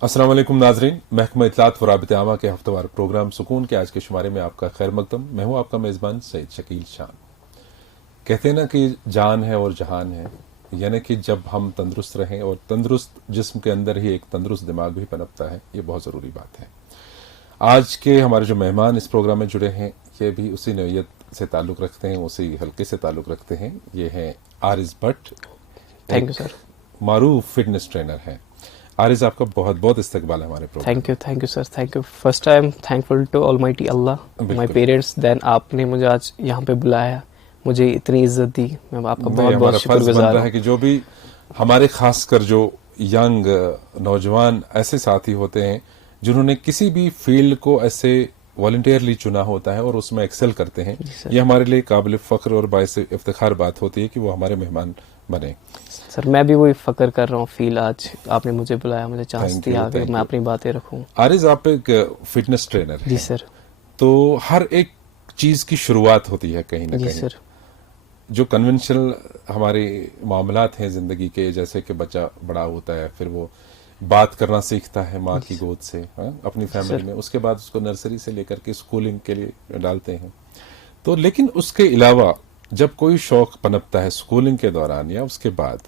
अस्सलाम वालेकुम नाजरीन, महकमा इत्तलात व राबित आमा के हफ्तेवार प्रोग्राम सुकून के आज के शुमारे में आपका खैर मकदम। मैं हूं आपका मेज़बान सैयद शकील शान। कहते हैं ना कि जान है और जहान है, यानी कि जब हम तंदुरुस्त रहें और तंदुरुस्त जिस्म के अंदर ही एक तंदुरुस्त दिमाग भी पनपता है, ये बहुत ज़रूरी बात है। आज के हमारे जो मेहमान इस प्रोग्राम में जुड़े हैं, ये भी उसी नौयत से ताल्लुक़ रखते हैं, उसी हल्के से ताल्लुक़ रखते हैं। ये हैं Ariz Bhatt. Thank you sir. मारूफ फिटनेस ट्रेनर हैं। आरिज़, आपका बहुत बहुत इस्तकबाल है हमारे programme. Thank you sir, thank you. First time thankful to almighty Allah, my parents, then आपने मुझे आज यहाँ पे बुलाया, मुझे इतनी इज्जत दी, मैं आपका बहुत बहुत शुक्रगुजार हूँ। है कि जो भी हमारे खासकर जो यंग नौजवान ऐसे साथी होते हैं जिन्होंने किसी भी फील्ड को ऐसे वॉलंटियरली चुना होता है और उसमें एक्सेल करते हैं, ये हमारे लिए काबिल फ़ख्र और बाइस इफ्तिखार बात होती है कि वो हमारे मेहमान बने। सर मैं भी वही फकर कर रहा हूँ, फील आज आपने मुझे बुलाया, मुझे चांस दिया कि मैं अपनी बातें रखूँ। आरिज़, आप एक फिटनेस ट्रेनर हैं। जी सर। तो हर एक चीज़ की शुरुआत होती है कहीं ना कहीं। सर। जो कन्वेंशनल हमारे मामलात हैं ज़िंदगी के, जैसे कि बच्चा बड़ा होता है, फिर वो बात करना सीखता है माँ की गोद से, अपनी फैमिली में, उसके बाद उसको नर्सरी से लेकर के स्कूलिंग के लिए डालते हैं। तो लेकिन उसके अलावा जब कोई शौक पनपता है स्कूलिंग के दौरान या उसके बाद,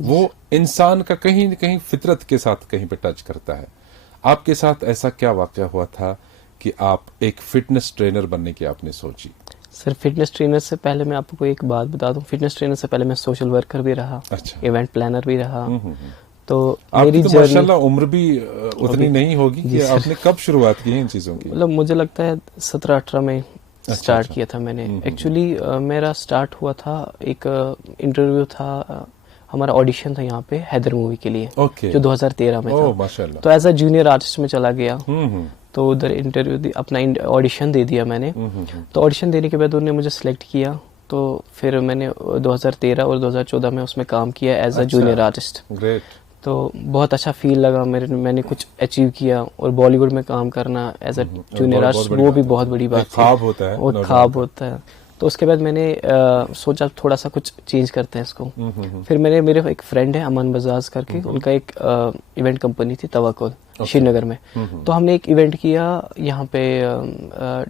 वो इंसान का कहीं न कहीं फितरत के साथ कहीं पे टच करता है। आपके साथ ऐसा क्या वाक़या हुआ था कि आप एक फिटनेस ट्रेनर बनने की आपने सोची? सर फिटनेस ट्रेनर से पहले मैं आपको एक बात बता दूं, फिटनेस ट्रेनर से पहले मैं सोशल वर्कर भी रहा। अच्छा। इवेंट प्लानर भी रहा। तो मेरी तो माशाल्लाह उम्र भी उतनी नहीं होगी कि आपने कब शुरुआत की है इन चीज़ों की? मतलब मुझे लगता है 17-18 में स्टार्ट किया था मैंने। एक्चुअली मेरा स्टार्ट हुआ था, एक इंटरव्यू था, हमारा ऑडिशन था यहाँ पे हैदर मूवी के लिए, जो 2013 में था। माशाल्लाह। तो एज अ जूनियर आर्टिस्ट में चला गया। तो उधर इंटरव्यू अपना ऑडिशन दे दिया मैंने। तो ऑडिशन देने के बाद उन्होंने मुझे सिलेक्ट किया। तो फिर मैंने 2013 और 2014 में उसमें काम किया as a junior artist. Great. तो बहुत अच्छा फील लगा, मैंने कुछ अचीव किया। और बॉलीवुड में काम करना एज अ जूनियर आर्टिस्ट, वो भी बहुत बड़ी बात है, ख्वाब होता है, वो ख्वाब होता है। तो उसके बाद मैंने सोचा थोड़ा सा कुछ चेंज करते हैं इसको। फिर मेरे एक फ्रेंड है अमन बजाज करके, उनका एक इवेंट कंपनी थी तवक्कुल श्रीनगर में। तो हमने एक इवेंट किया यहाँ पे,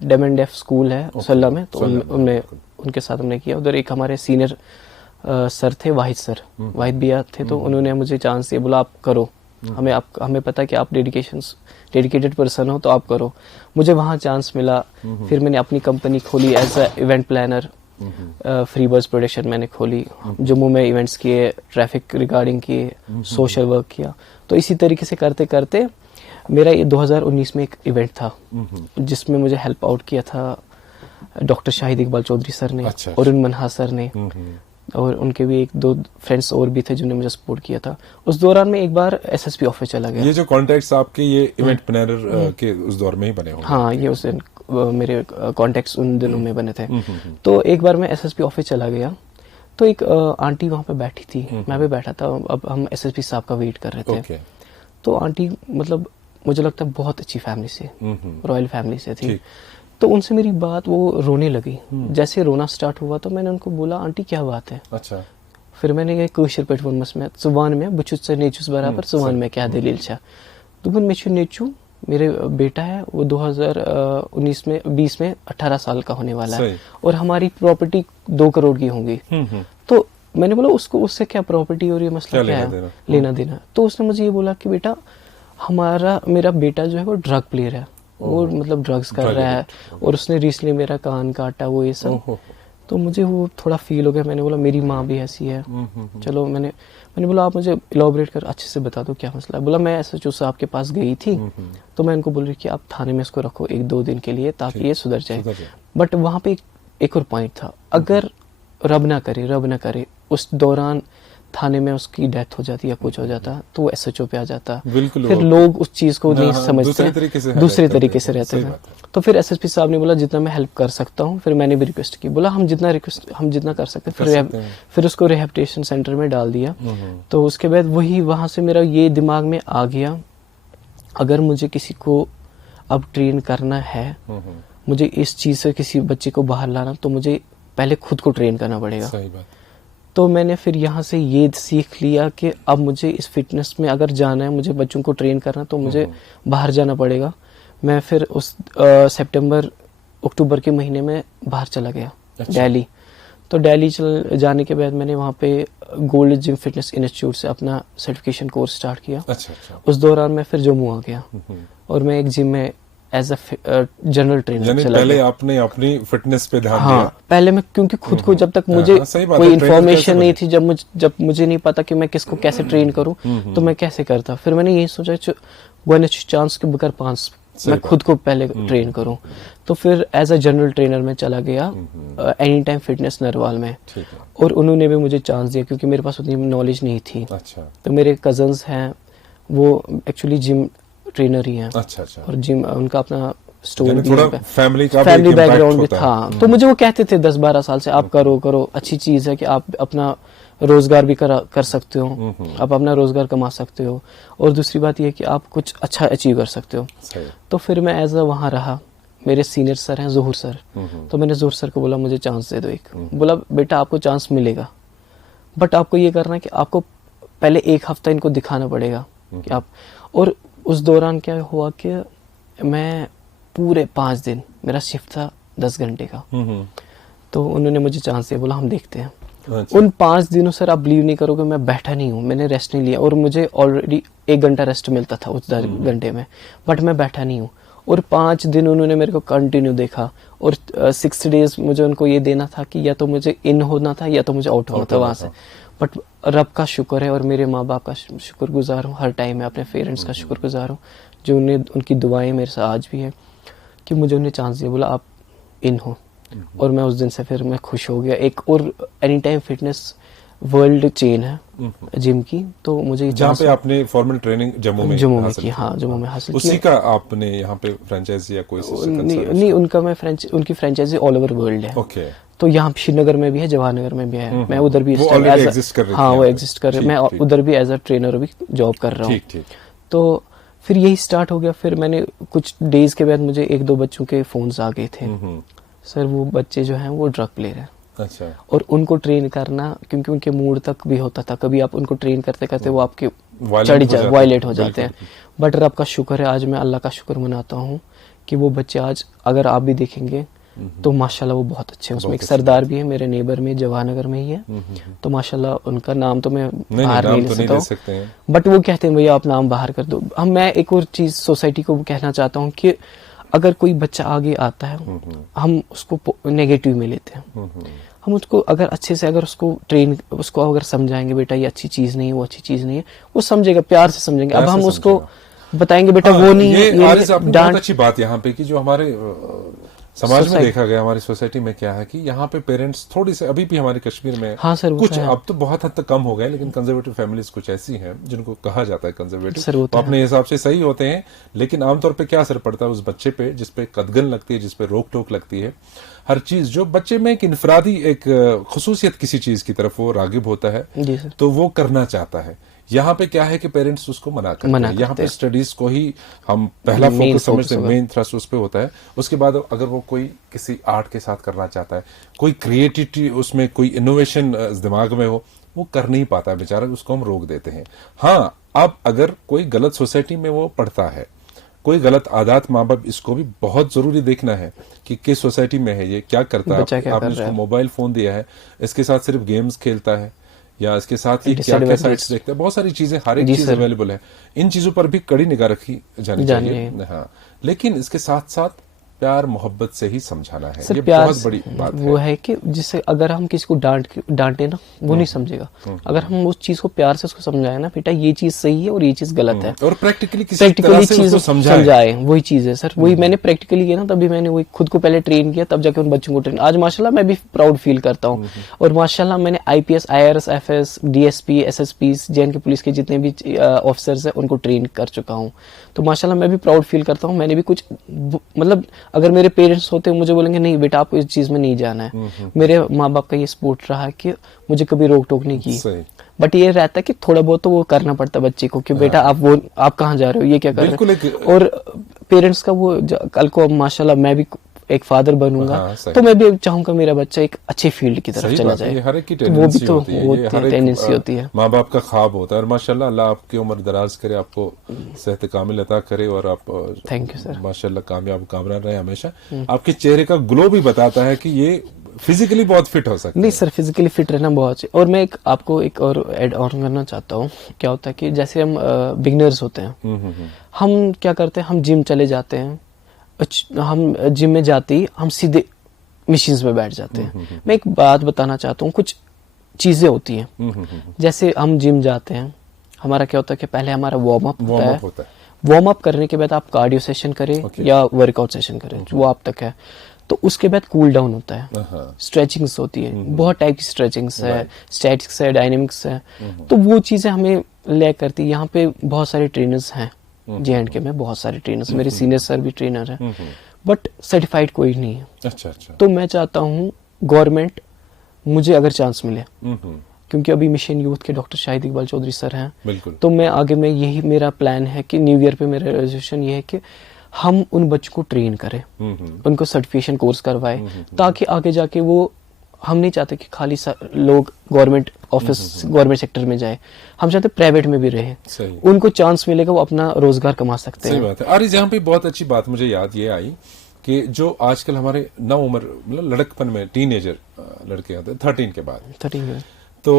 डेम एंड डेफ स्कूल है सल्ला में। तो उनके साथ हमने किया। उधर एक हमारे सीनियर सर थे, वाहिद भैया थे। तो उन्होंने मुझे चांस दिया, बोला आप करो, हमें पता है कि आप डेडिकेटेड पर्सन हो, तो आप करो। मुझे वहाँ चांस मिला। फिर मैंने अपनी कंपनी खोली as a event planner. Free bus production मैंने खोली, जम्मू में इवेंट्स किए, ट्रैफिक रिगार्डिंग किए, सोशल वर्क किया। तो इसी तरीके से करते करते मेरा ये 2019 में एक इवेंट था जिसमें मुझे हेल्प आउट किया था डॉक्टर शाहिद इकबाल चौधरी सर ने, और मनहा सर ने, और उनके भी एक दो फ्रेंड्स और भी थे जिन्होंने मुझे सपोर्ट किया था। उस दौरान में एक बार एसएसपी ऑफिस चला गया। ये जो कॉन्टैक्ट्स आपके ये इवेंट प्लानर के उस दौर में ही बने होंगे? हाँ, ये उस दिन मेरे कॉन्टैक्ट्स उन दिनों में बने थे। तो एक बार मैं एसएसपी ऑफिस चला गया, तो एक आंटी वहाँ पे बैठी थी, मैं भी बैठा था। अब हम एसएसपी साहब का वेट कर रहे थे। तो आंटी मतलब मुझे लगता है बहुत अच्छी फैमिली से, रॉयल फैमिली से थी। तो उनसे मेरी बात, वो रोने लगी। जैसे रोना स्टार्ट हुआ तो मैंने उनको बोला, आंटी क्या बात है? अच्छा। फिर मैंने ये कशर पे में जुबान में बुचुस नेचुस बराबर जुबान में क्या दलील छा। दुबन मेचू नेचू मेरे बेटा है, वो 2020 में 18 साल का होने वाला है, और हमारी प्रॉपर्टी 2 करोड़ की होंगी। तो मैंने बोला उसको उससे क्या प्रॉपर्टी और ये मसला क्या है, लेना देना। तो उसने मुझे ये बोला कि बेटा मेरा बेटा जो है वो ड्रग प्लेयर है, वो मतलब ड्रग्स कर रहा है, और उसने रिसेंटली मेरा कान काटा, वो ये सब। तो मुझे वो थोड़ा फील हो गया। मैंने बोला मेरी माँ भी ऐसी है। चलो मैंने बोला आप मुझे इलॉबरेट कर अच्छे से बता दो क्या मसला है। बोला मैं एसएचओ साहब के पास गई थी, तो मैं इनको बोल रही कि आप थाने में इसको रखो 1-2 दिन के लिए ताकि ये सुधर जाए। बट वहाँ पे एक और पॉइंट था, अगर रब ना करे उस दौरान थाने में उसकी डेथ हो जाती या कुछ हो जाता, तो वो एसएचओ पे आ जाता। फिर लोग उस चीज को नहीं समझते, दूसरे तरीके से रहते हैं। तो फिर एसएसपी साहब ने बोला जितना मैं हेल्प कर सकता हूँ। फिर मैंने भी रिक्वेस्ट की, बोला हम जितना कर सकते हैं। फिर उसको रिहेबिलिटेशन सेंटर में डाल दिया। तो उसके बाद वहां से मेरा ये दिमाग में आ गया, अगर मुझे किसी को अब ट्रेन करना है, मुझे इस चीज से किसी बच्चे को बाहर लाना, तो मुझे पहले खुद को ट्रेन करना पड़ेगा। तो मैंने फिर यहाँ से ये सीख लिया कि अब मुझे इस फिटनेस में अगर जाना है, मुझे बच्चों को ट्रेन करना, तो मुझे बाहर जाना पड़ेगा। मैं फिर उस सितंबर अक्टूबर के महीने में बाहर चला गया, दिल्ली। तो दिल्ली चल जाने के बाद मैंने वहाँ पे गोल्ड जिम फिटनेस इंस्टीट्यूट से अपना सर्टिफिकेशन कोर्स स्टार्ट किया। अच्छा। उस दौरान मैं फिर जम्मू आ गया और मैं एक जिम में एज अ जनरल ट्रेनर चला पहले गया। आपने अपनी फिटनेस पे ध्यान हाँ, दिया। पहले मैं, क्योंकि खुद को जब तक मुझे सही बात कोई है, ट्रेनर इन्फॉर्मेशन कैसे नहीं बने? थी, जब मुझे नहीं पता कि मैं किसको कैसे ट्रेन करूं, तो मैं कैसे करता। फिर मैंने यही सोचा वन चांस के बगैर 5 मैं खुद को पहले ट्रेन करूं। तो फिर एज अ जनरल ट्रेनर में चला गया एनी टाइम फिटनेस नरवाल में। ठीक है। और उन्होंने भी मुझे चांस दिया क्योंकि मेरे पास उतनी नॉलेज नहीं थी। अच्छा तो मेरे कजन्स हैं, वो एक्चुअली जिम ट्रेनर ही हैं। अच्छा। और जिम उनका अपना स्टोर यानी भी थोड़ा है, फैमिली का फैमिली भी एक impact बैकग्राउंड भी होता है। था। तो मुझे वो कहते थे 10-12 साल से, आप करो, अच्छी चीज है कि आप अपना रोजगार भी कर सकते हो, आप अपना रोजगार कमा सकते हो, और दूसरी बात यह है कि आप कुछ अच्छा अचीव कर सकते हो। सही। तो फिर मैं एज अ वहाँ रहा। मेरे सीनियर सर हैं ज़हूर सर, तो मैंने ज़हूर सर को बोला मुझे चांस दे दो एक। बोला बेटा आपको चांस मिलेगा, बट आपको ये करना है कि आपको पहले 1 हफ्ता इनको दिखाना पड़ेगा कि आप। और उस दौरान क्या हुआ कि मैं पूरे 5 दिन, मेरा शिफ्ट था 10 घंटे का। तो उन्होंने मुझे चांस दिया, बोला हम देखते हैं। अच्छा। उन 5 दिनों सर आप बिलीव नहीं करोगे, मैं बैठा नहीं हूँ, मैंने रेस्ट नहीं लिया। और मुझे ऑलरेडी 1 घंटा रेस्ट मिलता था उस 10 घंटे में, बट मैं बैठा नहीं हूँ। और 5 दिन उन्होंने मेरे को कंटिन्यू देखा। और 6 डेज मुझे उनको ये देना था कि या तो मुझे इन होना था या तो मुझे आउट होना था वहाँ से। बट रब का शुक्र है और मेरे माँ बाप का शुक्रगुजार हूँ, हर टाइम मैं अपने पेरेंट्स का शुक्रगुजार हूँ, जो उनकी दुआएं मेरे साथ आज भी है कि मुझे उन्हें चांस दिया, बोला आप इन हो। और मैं उस दिन से फिर मैं खुश हो गया। एक और any time fitness world chain है जिम की, तो मुझे जहाँ पे आपने फॉर्मल ट्रेनिंग जम्मू में की, हाँ जम्मू में हासिल उसी किया। का आपने यहाँ पे फ्रेंचाइजी या कोई नहीं, उनकी फ्रेंचाइजी ऑल ओवर वर्ल्ड है। ओके। तो यहाँ श्रीनगर में भी है, जवाहरनगर में भी है। मैं उधर भी वो ऑलरेडी एग्जिस्ट कर रही हाँ थी वो यहाँ पे। एग्जिस्ट कर रहे, ठीक, मैं ठीक। उधर भी एज अ ट्रेनर भी जॉब कर रहा हूँ। ठीक। तो फिर यही स्टार्ट हो गया। फिर मैंने कुछ डेज के बाद मुझे 1-2 बच्चों के फोन्स आ गए थे, सर वो बच्चे जो हैं वो ड्रग प्लेयर हैं। अच्छा। और उनको ट्रेन करना, क्योंकि उनके मूड तक भी होता था, कभी आप उनको ट्रेन करते करते वो आपके वायलेट हो जाते हैं। बट रब का शुक्र है, आज मैं अल्लाह का शुक्र मनाता हूँ कि वो बच्चे आज अगर आप भी देखेंगे तो माशाल्लाह वो बहुत अच्छे हैं। उसमें एक सरदार भी है मेरे नेबर में, जवाहरनगर में ही है। तो माशाल्लाह उनका नाम तो मैं बाहर नहीं ले सकता हूँ, बट वो कहते हैं भैया आप नाम बाहर कर दो। मैं एक और चीज सोसाइटी को कहना चाहता हूँ कि अगर कोई बच्चा आगे आता है, हम उसको नेगेटिव में लेते हैं। हम उसको अगर अच्छे से अगर उसको अगर समझाएंगे बेटा ये अच्छी चीज नहीं है, वो अच्छी चीज नहीं है, वो समझेगा, प्यार से समझेंगे। अब हम उसको बताएंगे बेटा वो नहीं है, बहुत अच्छी बात यहाँ पे कि जो हमारे समाज में देखा गया, हमारी सोसाइटी में क्या है कि यहाँ पे पेरेंट्स थोड़ी से अभी भी हमारे कश्मीर में हाँ सर, कुछ अब तो बहुत हद तक कम हो गए, लेकिन कंजर्वेटिव फैमिलीज कुछ ऐसी हैं जिनको कहा जाता है कंजर्वेटिव, तो अपने हिसाब से सही होते हैं, लेकिन आमतौर पे क्या असर पड़ता है उस बच्चे पे जिसपे कदगन लगती है, जिसपे रोक टोक लगती है। हर चीज जो बच्चे में एक इनफरादी एक खुसूसियत किसी चीज की तरफ वो रागिब होता है, तो वो करना चाहता है। यहाँ पे क्या है कि पेरेंट्स उसको मना करते हैं। यहाँ पे स्टडीज को ही हम पहला फोकस समझते हैं, मेन थ्रस्ट उस पे होता है। उसके बाद अगर वो कोई किसी आर्ट के साथ करना चाहता है, कोई क्रिएटिविटी उसमें, कोई इनोवेशन दिमाग में हो, वो कर नहीं पाता है बेचारा, उसको हम रोक देते हैं। हाँ, अब अगर कोई गलत सोसाइटी में वो पढ़ता है, कोई गलत आदत, माँ बाप इसको भी बहुत जरूरी देखना है कि किस सोसाइटी में है, ये क्या करता है। आपने इसको मोबाइल फोन दिया है, इसके साथ सिर्फ गेम्स खेलता है या इसके साथ ही क्या क्या साइट्स देखता है, बहुत सारी चीजें, हर एक चीज अवेलेबल है। इन चीजों पर भी कड़ी निगाह रखी जानी चाहिए। हाँ, लेकिन इसके साथ साथ प्यार मोहब्बत से ही समझाना है, ये बहुत बड़ी बात वो है कि जिससे अगर हम किसी को डांटे ना, वो नहीं समझेगा। अगर हम उस चीज को प्यार से उसको समझाए ना, बेटा ये चीज सही है और ये चीज गलत है, और प्रैक्टिकली चीज समझाए, वही चीज है सर। वही मैंने प्रैक्टिकली किया ना, तभी मैंने वही खुद को पहले ट्रेन किया, तब जाके उन बच्चों को ट्रेन। आज माशाल्लाह मैं भी प्राउड फील करता हूँ। और माशाल्लाह मैंने IPS, IRS, FS, DSP, SSP, JNK police के जितने भी ऑफिसर्स हैं उनको ट्रेन कर चुका हूँ। तो माशाल्लाह मैं भी प्राउड फील करता हूँ। मैंने भी कुछ, मतलब अगर मेरे पेरेंट्स होते मुझे बोलेंगे नहीं बेटा आपको इस चीज में नहीं जाना है, मेरे माँ बाप का ये सपोर्ट रहा है कि मुझे कभी रोक टोक नहीं की। बट ये रहता है कि थोड़ा बहुत तो वो करना पड़ता है बच्चे को कि बेटा आप कहाँ जा रहे हो, ये क्या कर रहे हो। और पेरेंट्स का वो कल को माशाल्लाह मैं भी एक फादर बनूंगा, हाँ, सही। तो मैं भी चाहूंगा मेरा बच्चा एक अच्छे फील्ड की तरफ सही चला बात है, जाए। ये हर एक की तो वो भी टेंडेंसी तो होती है, ये हर एक टेंडेंसी होती है। माँ बाप का ख्वाब होता है। और माशाल्लाह अल्लाह आपकी उम्र दराज करे, आपको सेहत कामिल अता करे और आप थैंक यू सर। माशाल्लाह कामयाब कामयाब रहे हमेशा। आपके चेहरे का ग्लो भी बताता है कि ये फिजिकली बहुत फिट हो सकते नहीं हैं। सर, फिजिकली फिट रहना बहुत अच्छी। और मैं आपको एक और ऐड ऑन करना चाहता हूँ। क्या होता है कि जैसे हम बिगनर्स होते हैं, हम क्या करते हैं, हम जिम चले जाते हैं, हम जिम में जाते ही हम सीधे मशीन्स में बैठ जाते हैं। मैं एक बात बताना चाहता हूँ, कुछ चीजें होती हैं। जैसे हम जिम जाते हैं, हमारा क्या होता है कि पहले हमारा वार्म अप होता है। वार्म अप करने के बाद आप कार्डियो सेशन करें या वर्कआउट सेशन करें, वो आप तक है। तो उसके बाद कूल डाउन होता है, स्ट्रेचिंग्स होती है, बहुत टाइप की स्ट्रेचिंग्स है, स्टैटिक्स है, डायनेमिक्स है। तो वो चीजें हमें ले करती। यहाँ पे बहुत सारे ट्रेनर्स हैं J&K में, बहुत सारे ट्रेनर्स, मेरे सीनियर सर भी ट्रेनर हैं, बट सर्टिफाइड कोई नहीं है। अच्छा। तो मैं चाहता हूँ गवर्नमेंट मुझे अगर चांस मिले, क्योंकि अभी मिशन यूथ के डॉक्टर शाहिद इकबाल चौधरी सर हैं, तो मैं आगे में यही मेरा प्लान है कि न्यू ईयर पे मेरा रेजोल्यूशन ये है कि हम उन बच्चों को ट्रेन करें, उनको सर्टिफिकेशन कोर्स करवाए, ताकि आगे जाके वो, हम नहीं चाहते कि खाली लोग गवर्नमेंट ऑफिस, गवर्नमेंट सेक्टर में जाए, हम चाहते प्राइवेट में भी रहे। उनको चांस मिलेगा, वो अपना रोजगार कमा सकते हैं। सही बात है। और यहाँ पे बहुत अच्छी बात मुझे याद ये आई कि जो आजकल हमारे नव उम्र मतलब लड़कपन में टीनेजर लड़के होते हैं 13 के बाद, 13 तो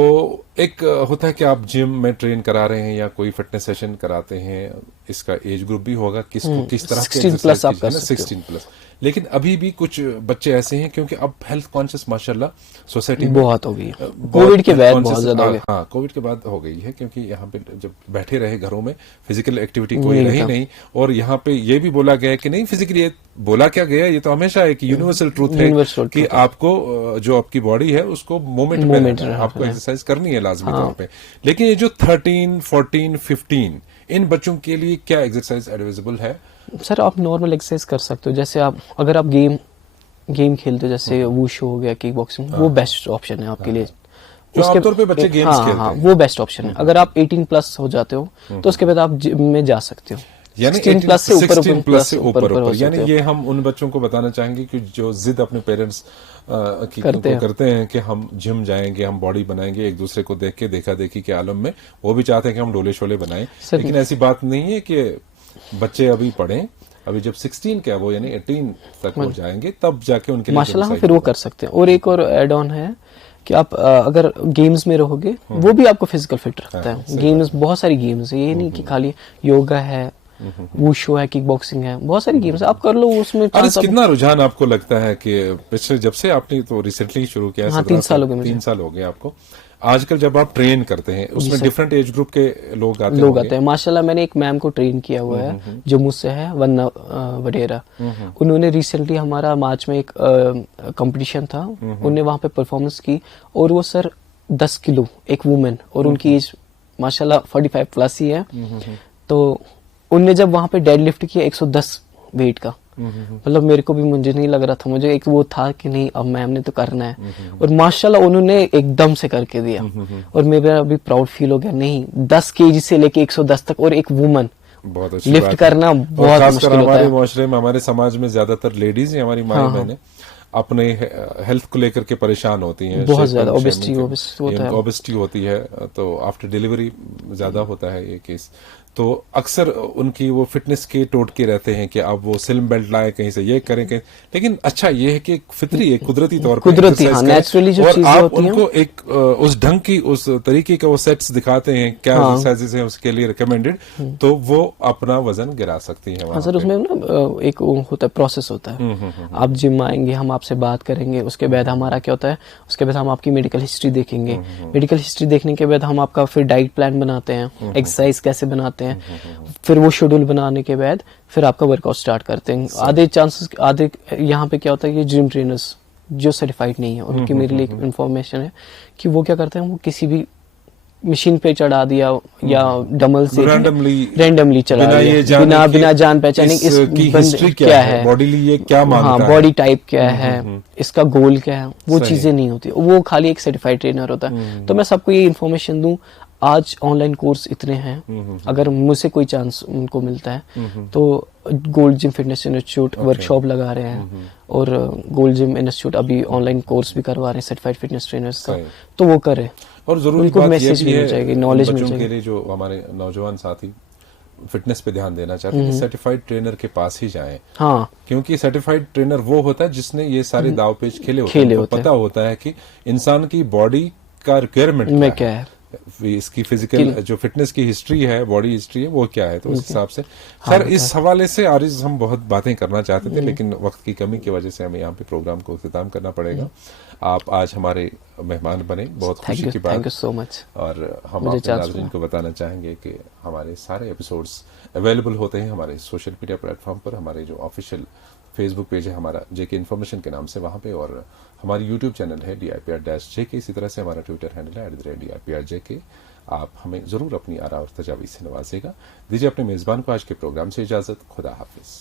एक होता है कि आप जिम में ट्रेन करा रहे हैं या कोई फिटनेस सेशन कराते हैं, इसका एज ग्रुप भी होगा किसको किस तरह के 16 प्लस आप कर सकते हो। 16 प्लस। लेकिन अभी भी कुछ बच्चे ऐसे हैं, क्योंकि अब हेल्थ कॉन्शियस माशाल्लाह सोसाइटी में बहुत हो गई है, कोविड के बाद बहुत ज्यादा हो गई। हाँ, कोविड के बाद हो गई है, क्योंकि यहाँ पे जब बैठे रहे घरों में, फिजिकल एक्टिविटी कोई रही नहीं। और यहाँ पे ये भी बोला गया है कि नहीं, फिजिकली बोला क्या गया, ये तो हमेशा एक यूनिवर्सल ट्रूथ है कि आपको जो आपकी बॉडी है उसको मूवमेंट में आपको एक्सरसाइज करनी है लाजमी तौर पे। लेकिन ये जो 13, 14, 15 इन बच्चों के लिए क्या एक्सरसाइज एडवाइजेबल है? सर आप नॉर्मल एक्सरसाइज कर सकते हो, जैसे आप अगर आप गेम खेलते हो, जैसे वुशु हो गया, किक बॉक्सिंग, वो बेस्ट ऑप्शन है आपके लिए। जो आमतौर पे बच्चे गेम्स खेलते हैं, वो बेस्ट ऑप्शन है। अगर आप 18 प्लस हो जाते हो तो उसके बाद आप जिम में जा सकते हो, यानी 16 प्लस से ऊपर। यानी ये हम उन बच्चों को बताना चाहेंगे कि जो जिद अपने पेरेंट्स करते हैं कि हम जिम जाएंगे, हम बॉडी बनाएंगे, एक दूसरे को देख के देखा देखी के आलम में वो भी चाहते हैं कि हम डोले शोले बनाएं। लेकिन ऐसी बात नहीं है कि बच्चे अभी पढ़ें, अभी जब 16 क्या वो यानी 18 तक हो जाएंगे तब जाके उनके लिए माशाल्लाह फिर वो कर सकते हैं। और एक और एड ऑन है कि आप अगर गेम्स में रहोगे, वो भी आपको फिजिकल फिट रखता है। गेम्स, बहुत सारी गेम्स है, ये नहीं कि खाली योगा है, वुशु है, किक बॉक्सिंग है, बहुत सारी गेम्स आप कर लो उसमें। कितना रुझान आपको लगता है कि पिछले जब से आपने तो रिसेंटली शुरू किया है, 3 साल हो गए, 3 साल हो गए आपको, आजकल जब आप ट्रेन करते हैं उसमें डिफरेंट एज ग्रुप के लोग आते हैं। माशाल्लाह मैंने एक मैम को ट्रेन किया हुआ है, जम्मू से है, वन्ना वडेरा। उन्होंने रिसेंटली हमारा मार्च में एक कंपटीशन था, उन्होंने वहां पे परफॉर्मेंस की, और वो सर 10 किलो एक वुमेन, और उनकी एज माशाल्लाह 45 प्लस ही है। तो उनने जब वहां पे डेड लिफ्ट किया 110 वेट का, मतलब मेरे को भी, मुझे नहीं लग रहा था, मुझे एक वो था कि नहीं अब मैम ने तो करना है, और माशाल्लाह उन्होंने एकदम से करके दिया। और मेरा अभी प्राउड फील हो गया, नहीं 10 केजी से लेके 110 तक, और एक वुमन बहुत अच्छी लिफ्ट करना बहुत मुश्किल होता है। हमारे माशरे में, हमारे समाज में ज्यादातर लेडीज ही, हमारी माँ बहनें अपने हेल्थ को लेकर के परेशान होती हैं, बहुत ज्यादा ओबेसिटी होती है, तो आफ्टर डिलीवरी ज्यादा होता है ये केस। तो अक्सर उनकी वो फिटनेस के टोटके रहते हैं कि अब वो स्लिम बेल्ट लाए, कहीं से ये करें कहीं, लेकिन अच्छा ये है कि फितरी है, कुदरती तौर पर नेचुरली जो चीजें आप उनको एक उस ढंग की, उस तरीके का वो सेट्स दिखाते हैं, क्या एक्सरसाइजेस हैं उसके लिए रिकमेंडेड, तो वो अपना वजन गिरा सकती है। सर उसमें ना एक होता है, प्रोसेस होता है। आप जिम आएंगे, हम आपसे बात करेंगे, उसके बाद हमारा क्या होता है, उसके बाद हम आपकी मेडिकल हिस्ट्री देखेंगे, मेडिकल हिस्ट्री देखने के बाद हम आपका फिर डाइट प्लान बनाते हैं, एक्सरसाइज कैसे बनाते हैं, फिर वो शेड्यूल बनाने के बाद फिर आपका वर्कआउट स्टार्ट करते हैं। आधे यहाँ पे क्या होता है कि जिम ट्रेनर्स जो सर्टिफाइड नहीं है, उनकी मेरे लिए इंफॉर्मेशन है कि वो क्या करते हैं, वो किसी भी मशीन पे चढ़ा दिया या डमल से रैंडमली चला दिया, बिना जान पहचाने इसकी हिस्ट्री क्या है, बॉडी क्या मानता है, बॉडी टाइप क्या है, इसका गोल क्या है, वो चीजें नहीं होती। वो खाली एक सर्टिफाइड ट्रेनर होता है। तो मैं सबको ये इन्फॉर्मेशन दूं, आज ऑनलाइन कोर्स इतने हैं, अगर मुझसे कोई चांस उनको मिलता है तो gold gym fitness institute workshop लगा रहे हैं, और गोल्ड जिम इंस्टीट्यूट अभी ऑनलाइन कोर्स भी करवा रहे हैं सर्टिफाइड फिटनेस ट्रेनर्स का, तो वो करें। और जरूरी उनको बात मैसेज ये भी मिल है जाएगी, नॉलेज मिल बच्चों जाएगी। के लिए जो हमारे नौजवान साथी फिटनेस पे ध्यान देना चाहते हैं कि सर्टिफाइड ट्रेनर के पास ही जाएं, हाँ, क्योंकि सर्टिफाइड ट्रेनर वो होता है जिसने ये सारे दाव पेच खेले होते हैं, खेले उनको होते हैं। पता होता है कि इंसान की बॉडी का रिक्वायरमेंट में क्या है, इसकी फिजिकल जो फिटनेस की हिस्ट्री है, बॉडी हिस्ट्री है, वो क्या है। तो उस हिसाब से खैर इस हवाले से आरिज हम बहुत बातें करना चाहते थे, लेकिन वक्त की कमी की वजह से हमें यहाँ पे प्रोग्राम को इख्तिताम करना पड़ेगा। आप आज हमारे मेहमान बने, बहुत खुशी की बात। Thank you so much. और हम मुझे अपने चांस नाज़रीन को बताना चाहेंगे कि हमारे सारे एपिसोड्स अवेलेबल होते हैं हमारे सोशल मीडिया प्लेटफॉर्म पर। हमारे जो ऑफिशियल फेसबुक पेज है हमारा जेके इन्फॉर्मेशन के नाम से, वहाँ पे, और हमारी यूट्यूब चैनल है DIPR-JK। इसी तरह से हमारा ट्विटर हैंडल है @DIPR-JK। आप हमें ज़रूर अपनी आरा और तजावीज़ से नवाजेगा। दीजिए अपने मेज़बान को आज के प्रोग्राम से इजाज़त। खुदा हाफिज़।